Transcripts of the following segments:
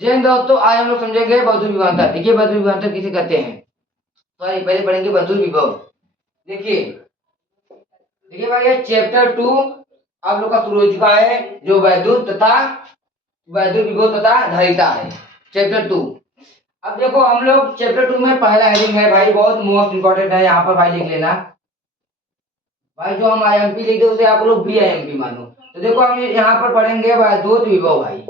जय हिंद दोस्तों, आज हम लोग समझेंगे बौद्धिक विभवांतर। देखिए बौद्धिक विभवांतर किसे कहते हैं। तो आइए पहले पढ़ेंगे बौद्धिक विभव। देखिए देखिए भाई, ये चैप्टर 2 आप लोग का शुरू हो चुका है, जो वैद्युत विभव तथा धारिता है, चैप्टर 2। अब देखो हम लोग चैप्टर 2 में पहला हेडिंग है भाई, बहुत मोस्ट इंपॉर्टेंट है, यहाँ पर भाई लिख लेना भाई। जो हम आईएमपी लिखते उसे आप लोग भी आईएमपी मानो। तो देखो हम यहाँ पर पढ़ेंगे वैद्युत विभव भाई।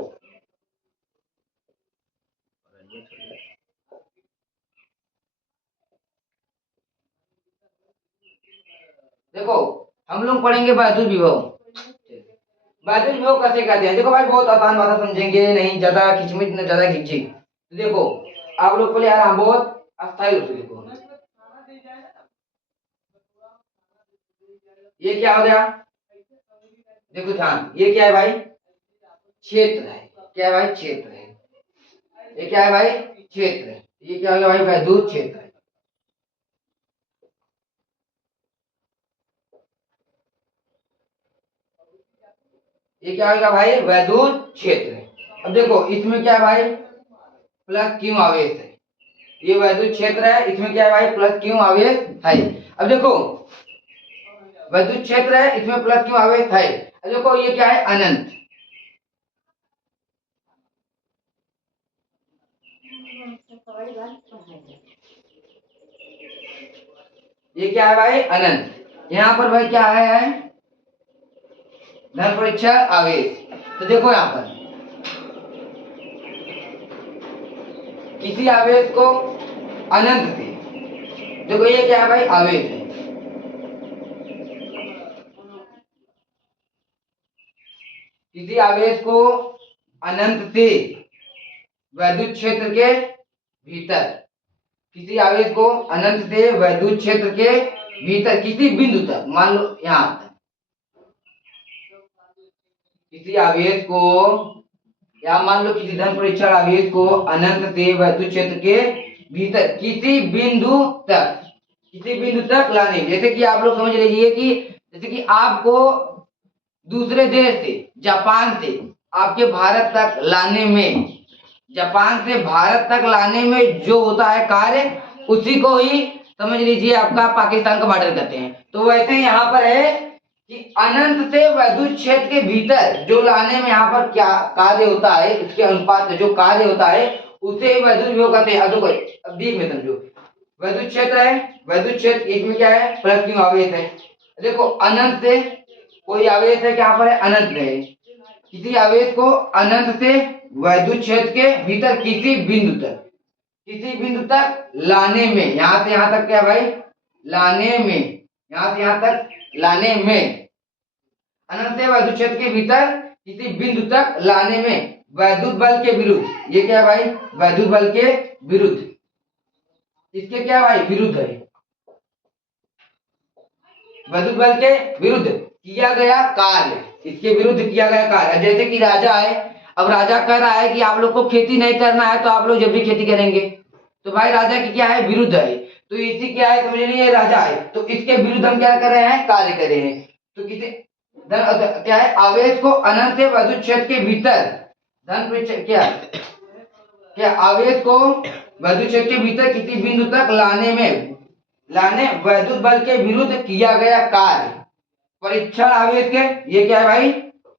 देखो हम लोग पढ़ेंगे वैद्युत विभव। वैद्युत विभव कैसे कहते हैं, देखो भाई बहुत आसान भाषा समझेंगे, नहीं ज्यादा खिचमिच न ज्यादा खिंची। तो देखो आप लोग पहले आराम, बहुत अस्थायी रूप से देखो। ये क्या हो गया, देखो ध्यान, ये क्या है भाई, क्षेत्र है। क्या है भाई, क्षेत्र है। ये क्या है भाई, क्षेत्र है। ये क्या हो गया भाई, वैद्युत क्षेत्र है। ये क्या होगा भाई, वैद्युत क्षेत्र है। अब देखो इसमें क्या है भाई, प्लस क्यू आवेश है। ये वैद्युत क्षेत्र है, इसमें क्या है भाई, प्लस क्यू आवेश है। अब देखो वैद्युत क्षेत्र है, इसमें प्लस क्यू आवेश है। अब देखो ये क्या है, अनंत। ये क्या है भाई, अनंत। यहाँ पर भाई क्या है, धन परीक्षण आवेश। तो देखो यहाँ पर किसी आवेश को अनंत से, देखो ये क्या है भाई, आवेश है। किसी आवेश को अनंत से वैद्युत क्षेत्र के भीतर, किसी आवेश को अनंत से वैद्युत क्षेत्र के भीतर किसी बिंदु तक, मान लो यहाँ तक, किसी आवेश को, या मान लो किसी धन परीक्षण आवेश को अनंत से वैद्युत क्षेत्र के भीतर किसी बिंदु तक, किसी बिंदु तक लाने। जैसे कि आप लोग समझ लीजिए कि जैसे कि आपको दूसरे देश से, जापान से आपके भारत तक लाने में, जापान से भारत तक लाने में जो होता है कार्य, उसी को ही समझ लीजिए आपका पाकिस्तान का बॉर्डर कहते हैं। तो वैसे यहाँ पर है कि अनंत से वैद्युत क्षेत्र के भीतर जो लाने में यहाँ पर क्या कार्य होता है, इसके अनुपात में जो कार्य होता है उसे वैद्युत विभव कहते हैं। अब बीच में समझो, वैद्युत क्षेत्र है, वैद्युत क्षेत्र इसमें क्या है, प्लस क्यू आवेश है। देखो अनंत से कोई आवेश है, क्या पर है, अनंत में है। किसी आवेश को अनंत से वैद्युत क्षेत्र के भीतर किसी बिंदु तक, किसी बिंदु तक लाने में, यहां से यहां तक क्या भाई, लाने में, यहां से यहां तक लाने में, अनंत से वैद्युत क्षेत्र के भीतर किसी बिंदु तक लाने में वैद्युत बल के विरुद्ध, ये क्या है भाई, वैद्युत बल के विरुद्ध, इसके क्या भाई, विरुद्ध है, वैद्युत बल के विरुद्ध किया गया कार्य, इसके विरुद्ध किया गया कार्य। जैसे कि राजा है, अब राजा कह रहा है कि आप लोग को खेती नहीं करना है, तो आप लोग जब भी खेती करेंगे, तो भाई राजा की क्या है, विरुद्ध है। तो इसी क्या है, समझ लीजिए राजा है, तो इसके विरुद्ध हम क्या कर रहे हैं, कार्य कर रहे हैं। तो किसी क्या है, आवेश को अनंत से वैद्युत क्षेत्र के भीतर, धन क्या क्या आवेश को वैद्युत क्षेत्र के भीतर किसी बिंदु तक लाने वैद्युत बल के विरुद्ध किया गया कार्य, परीक्षण आवेश के, ये क्या है भाई,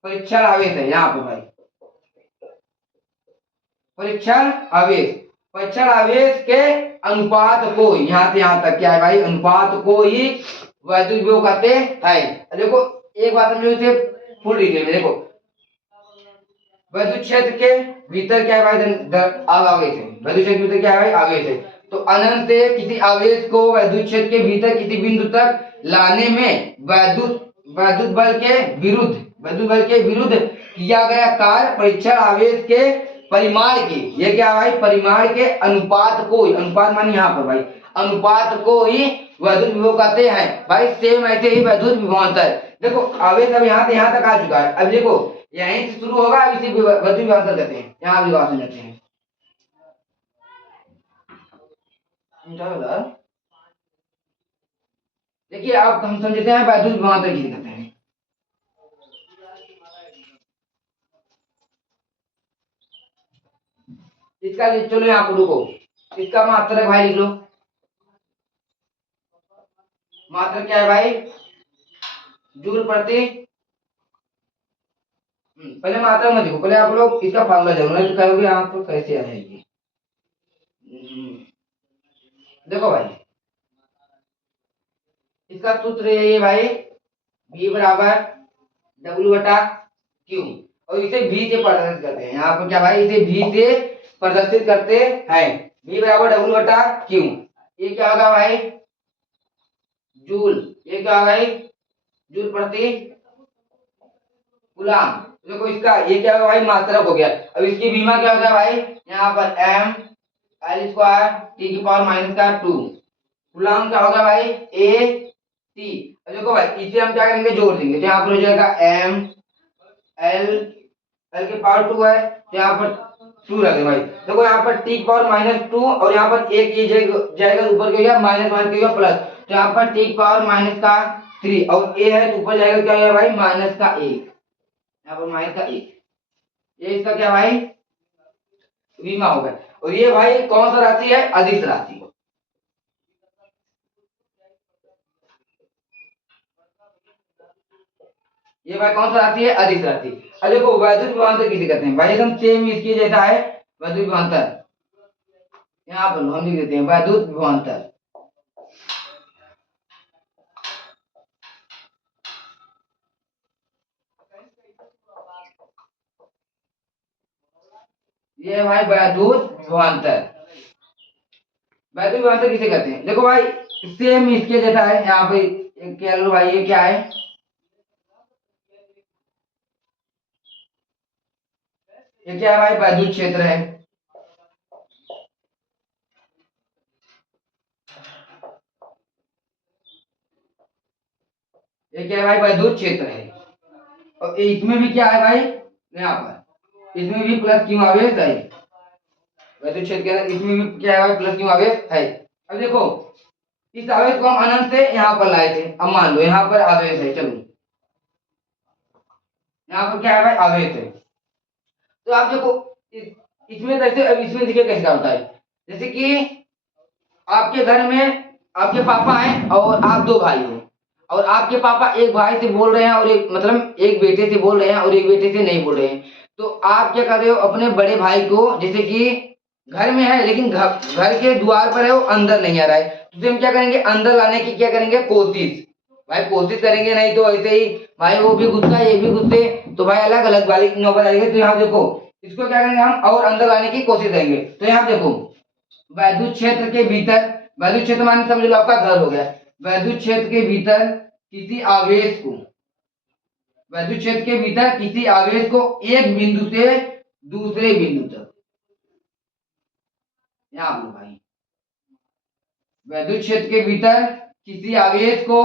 परीक्षण आवेश है। यहाँ पर भाई परीक्षण आवेश के अनुपात को, यहाँ से यहाँ तक क्या है भाई, अनुपात को ही वैद्युत विभव कहते हैं। देखो एक बात समझो इसे फुल डिटेल में। देखो वैद्युत क्षेत्र के भीतर क्या है भाई, आवेश है। वैद्युत क्षेत्र के भीतर क्या है भाई, आवेश है। तो अनंत से किसी आवेश को वैद्युत क्षेत्र के भीतर किसी बिंदु तक लाने में वैद्युत बल के विरुद्ध किया गया कार्य, परीक्षण आवेश के परिमाण के, ये क्या भाई, परिमाण के अनुपात को, अनुपात माने यहाँ पर भाई, अनुपात को ही वैद्युत विभव कहते हैं भाई। सेम ऐसे ही वैद्युत विभवांतर। देखो आवेश अब यहाँ से यहाँ तक आ चुका है। अब देखो यहीं से शुरू होगा, अब इसी वैद्युत विभवांतर कहते हैं। यहाँ भी बात समझते हैं। देखिए अब हम समझते हैं वैद्युत विभवांतर किसे कहते हैं। इसका चलो यहाँ पर रुको, इसका मात्रक भाई लिख लो। मात्रक क्या है भाई? जूल प्रति। पहले मात्रक मत देखो, पहले आप लोग इसका फार्मूला जरूर है, तो कहोगे आपको कैसे आएगी। देखो भाई, इसका सूत्र है ये भाई, V बराबर W बटा Q, और इसे V से प्रदर्शित करते हैं। यहाँ पर क्या भाई, इसे V से प्रदर्शित करते हैं। V बराबर W बटा Q, ये क्या होगा भाई? जूल। ये क्या होगा भाई? जूल प्रति कूलम। देखो इसका ये क्या होगा भाई? मात्रक हो गया। अब इसकी बीमा क्या होगा भाई? यहाँ पर m l स्क्वायर t की पावर माइनस का 2, कूलम क्या होगा भाई? a t। देखो भाई, इसे हम क्या करेंगे? जोड़ देंगे, तो यहाँ पर हो जाएगा m l, l की पावर 2 है, तो यहाँ पर 2 रख दे भाई। देखो यहाँ पर t की पावर माइनस 2, और यहाँ पर एक ये जाएगा ऊपर के माइनस माइनस के प्लस, तो यहाँ पर t की पावर माइनस का 3, और a है तो ऊपर जाएगा क्या होगा भाई? माइनस का 1, यहाँ पर माइनस का 1। ये इसका क्या भाई? बीमा हो गया। और ये भाई कौन सा राशि है? अदिश राशि। ये भाई कौन सा राशि है? अदिश राशि। अब देखो वैद्युत विभवांतर किसे कहते हैं भाई? एकदम सेम इसके जैसा है वैद्युत विभवांतर। यहाँ पर हम लिख देते हैं वैद्युत विभवांतर। ये भाई वैद्युत विभवांतर। वैद्युत विभवांतर किसे कहते हैं? देखो भाई सेम इसके जैसा है। यहाँ पे क्या लो भाई, ये क्या है? ये क्या है भाई? वैद्युत क्षेत्र है। ये क्या है भाई? वैद्युत क्षेत्र है। और इसमें भी क्या है भाई? यहाँ पर इसमें भी प्लस क्यों आवेश है? वैद्युत क्षेत्र के अंदर इसमें भी क्या है भाई? प्लस क्यों आवेश है। अब देखो इस आवेश को हम अनंत से यहाँ पर लाए थे। अब मान लो यहाँ पर आवेश है, चलो यहाँ पर क्या है भाई? आवेश है। तो आप देखो इसमें कैसे, अब इसमें देखिए कैसे क्या होता है। जैसे कि आपके घर में आपके पापा हैं और आप दो भाई हो, और आपके पापा एक भाई से बोल रहे हैं और एक मतलब एक बेटे से बोल रहे हैं और एक बेटे से नहीं बोल रहे हैं। तो आप क्या कर रहे हो? अपने बड़े भाई को, जैसे कि घर में है लेकिन घर के द्वार पर है, वो अंदर नहीं आ रहा है, तो उसे हम क्या करेंगे? अंदर लाने की क्या करेंगे? कोशिश। भाई कोशिश करेंगे, नहीं तो ऐसे ही भाई वो भी गुस्सा ये भी गुस्से, तो भाई अलग अलग वाली नौबत आएगी। तो यहाँ देखो इसको क्या करेंगे हम? और अंदर लाने की कोशिश करेंगे। तो यहाँ देखो वैद्युत क्षेत्र के भीतर, वैद्युत क्षेत्र माने समझ लो आपका घर हो गया। वैद्युत क्षेत्र के भीतर किसी आवेश को, वैद्युत क्षेत्र के भीतर किसी आवेश को एक बिंदु से दूसरे बिंदु तक, यहाँ लो भाई, वैद्युत क्षेत्र के भीतर किसी आवेश को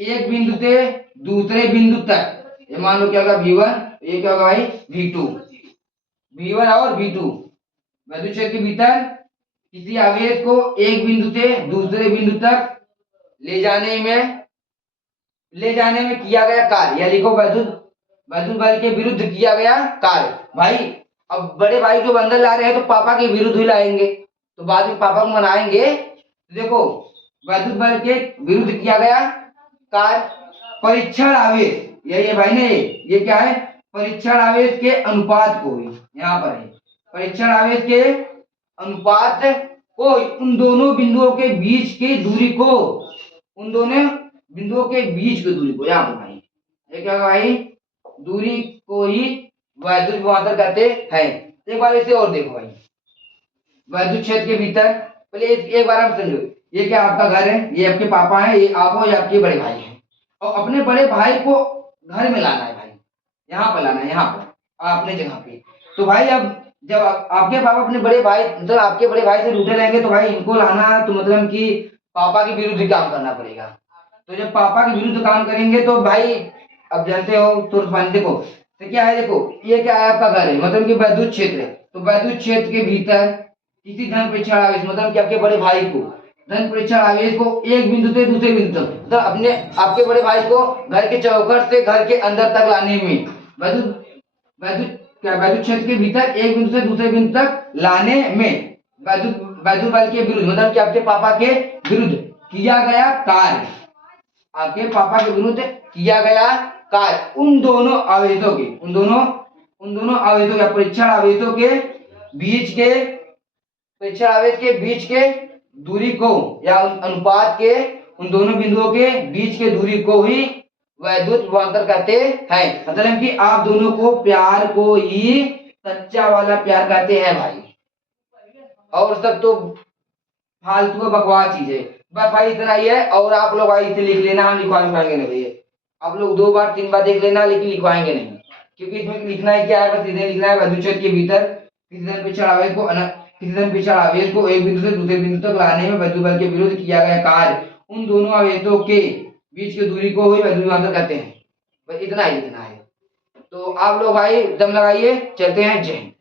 एक बिंदु से दूसरे बिंदु तक, ये मान लो क्या होगा? V1, ये क्या होगा भाई? V2। V1 और V2 वैद्युत क्षेत्र के भीतर किसी आवेश को एक बिंदु से दूसरे बिंदु तक ले जाने में किया गया कार्य, या लिखो वैद्युत बल के विरुद्ध किया गया कार्य। भाई अब बड़े भाई जो अंदर ला रहे हैं तो पापा के विरुद्ध ही लाएंगे, तो बाद में पापा को मनाएंगे। देखो वैद्युत बल के विरुद्ध किया गया कार्य परीक्षण आवेश, यही है भाई ने, ये क्या है? परीक्षण आवेश के अनुपात को, यहाँ पर है परीक्षण आवेश के अनुपात को, उन दोनों बिंदुओं के बीच की दूरी को, उन दोनों बिंदुओं के बीच की दूरी को, यहाँ पर भाई ये क्या होगा भाई? दूरी को ही वैद्युत विभवांतर कहते हैं। एक बार इसे और देखो भाई, वैद्युत क्षेत्र के भीतर पहले एक बार आप समझो, ये क्या आपका घर है, ये आपके पापा हैं, ये आप हो, ये आपके बड़े भाई हैं, और अपने बड़े भाई को घर में लाना है भाई, यहाँ पर लाना है, यहाँ पर अपने जगह पे। तो भाई अब जब आपके पापा अपने बड़े भाई, मतलब आपके बड़े भाई से रूठे रहेंगे, तो भाई इनको लाना तो मतलब कि पापा के विरुद्ध काम करना पड़ेगा। तो जब पापा के विरुद्ध काम करेंगे तो भाई अब जानते हो तो देखो तो क्या है, देखो ये क्या है? आपका घर है, मतलब कि वैद्युत क्षेत्र है। तो वैद्युत क्षेत्र के भीतर किसी धन परीक्षण आवेश, मतलब कि आपके बड़े भाई को धन परीक्षण आवेश को एक बिंदु से दूसरे बिंदु तक, तो अपने आपके बड़े भाई को घर के चौखट से घर के अंदर तक लाने में वैद्युत क्या वैद्युत क्षेत्र के भीतर एक बिंदु से दूसरे बिंदु तक लाने में वैद्युत बल के विरुद्ध, मतलब कि आपके पापा के विरुद्ध किया गया कार्य, आपके पापा के विरुद्ध किया गया कार्य उन दोनों आवेशों के, उन दोनों आवेशों के, परीक्षण आवेशों के बीच के, परीक्षण आवेश के बीच के दूरी को या अनुपात के, उन दोनों बिंदुओं के बीच के दूरी को ही वैद्युत विभवांतर कहते हैं। मतलब कि आप दोनों को प्यार को ही सच्चा वाला प्यार कहते हैं भाई, और सब तो फालतू बकवास चीज है। बस भाई इतना ही है, और आप लोग भाई इसे लिख लेना, हम लिखवाएंगे नहीं भैया, आप लोग 2 बार 3 बार देख लेना, लेकिन लिखवाएंगे नहीं, क्योंकि इसमें लिखना है क्या है, बस इतने लिखना है वैद्युत क्षेत्र के भीतर किसी धन विक्षण आवेश को एक बिंदु से दूसरे बिंदु तक लाने में वैद्युत बल के विरुद्ध किया गया कार्य उन दोनों आवेशों के बीच की दूरी को ही वैद्युत विभवांतर कहते हैं। बस इतना ही लिखना है। तो आप लोग भाई दम लगाइए, चलते हैं। जय हिंद।